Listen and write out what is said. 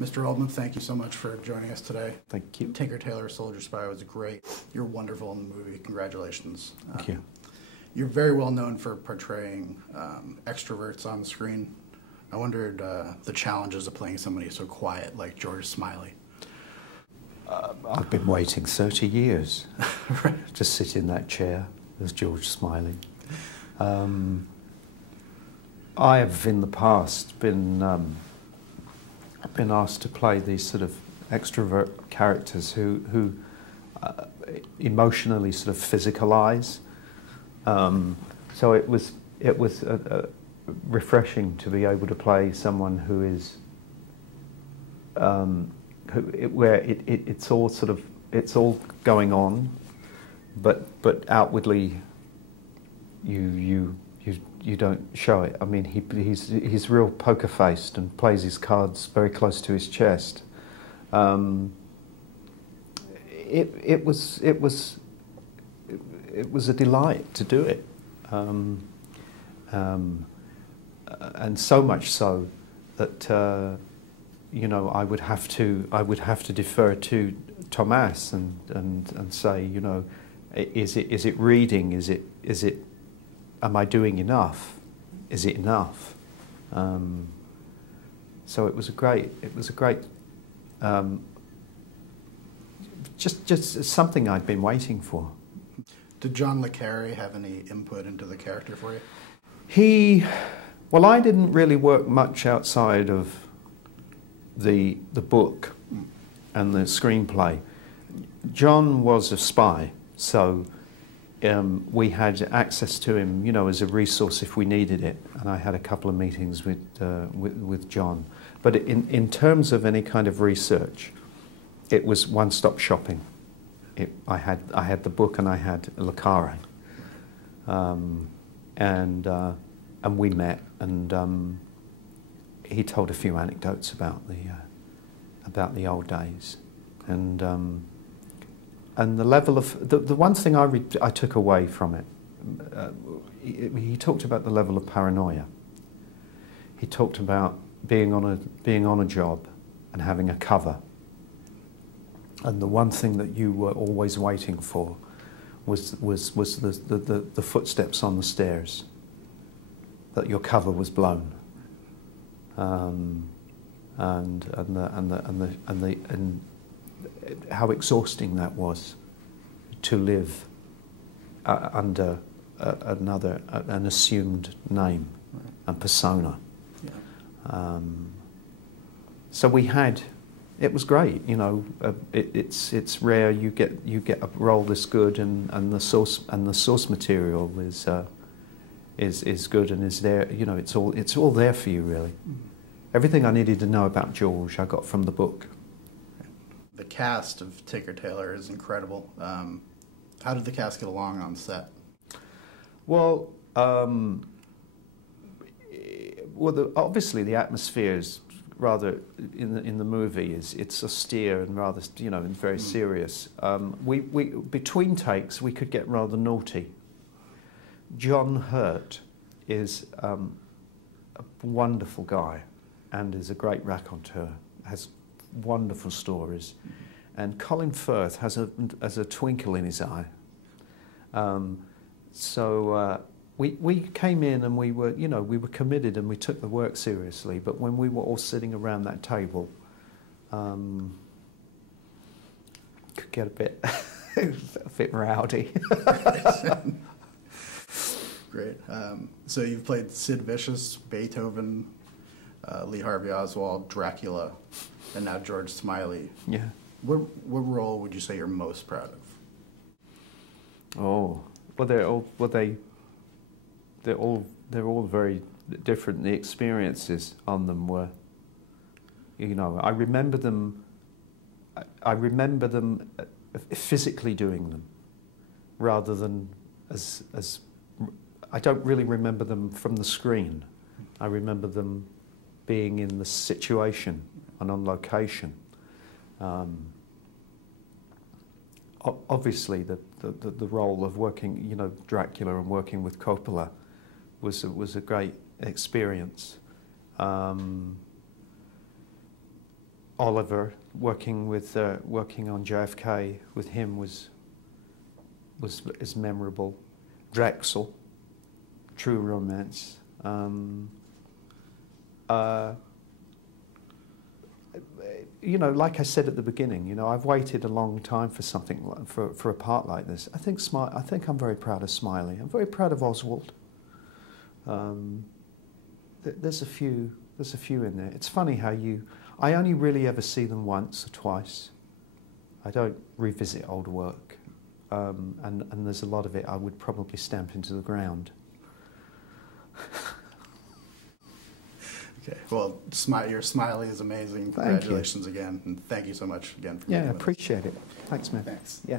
Mr. Oldman, thank you so much for joining us today. Thank you. Tinker Tailor Soldier Spy was great. You're wonderful in the movie. Congratulations. Thank you. You're very well known for portraying extroverts on the screen. I wondered the challenges of playing somebody so quiet like George Smiley. I've been waiting 30 years to sit in that chair as George Smiley. I have in the past been asked to play these sort of extrovert characters who emotionally sort of physicalize. So it was refreshing to be able to play someone who is where it's all sort of going on, but outwardly you don't show it. I mean, he's real poker faced and plays his cards very close to his chest. It was a delight to do it, and so much so that you know, I would have to defer to Thomas and say, you know, is it reading? Is it am I doing enough? Is it enough? So it was a great just something I'd been waiting for. Did John le Carre have any input into the character for you? Well, I didn't really work much outside of the book and the screenplay. John was a spy, so we had access to him, you know, as a resource if we needed it. And I had a couple of meetings with John. But in terms of any kind of research, it was one-stop shopping. I had the book and I had le Carre, and we met, and he told a few anecdotes about the old days, and the level of the one thing I took away from it. He talked about the level of paranoia. He talked about being on a job and having a cover. And the one thing that you were always waiting for was the footsteps on the stairs, that your cover was blown, and how exhausting that was to live under an assumed name and persona. Yeah. So we had. It was great, you know. It's rare you get a role this good, and the source material is good and is there. You know, it's all there for you really. Everything I needed to know about George I got from the book. The cast of Tinker Tailor is incredible. How did the cast get along on set? Well, obviously the atmosphere is rather in the movie it's austere and rather, you know, and very serious. We between takes we could get rather naughty. John Hurt is a wonderful guy and is a great raconteur, has wonderful stories, and Colin Firth has a twinkle in his eye. We came in and we were, you know, we were committed and we took the work seriously. But when we were all sitting around that table, could get a bit rowdy. Great. So you've played Sid Vicious, Beethoven, Lee Harvey Oswald, Dracula, and now George Smiley. Yeah. What role would you say you're most proud of? Oh, well, they're all very different. The experiences on them were, you know, I remember them physically doing them, rather than as I don't really remember them from the screen. I remember them being in the situation and on location. Obviously, the role of working, you know, Dracula and working with Coppola was a great experience. Oliver, working on JFK with him was memorable. Drexel, True Romance. You know, like I said at the beginning, you know, I've waited a long time for something for a part like this. I think I'm very proud of Smiley. I'm very proud of Oswald. There's a few in there. It's funny how I only really ever see them once or twice. I don't revisit old work, and there's a lot of it I would probably stamp into the ground. Okay, well, your Smiley is amazing. Congratulations again, and thank you so much again for being with us. Yeah, I appreciate it. Thanks, man. Thanks. Yeah.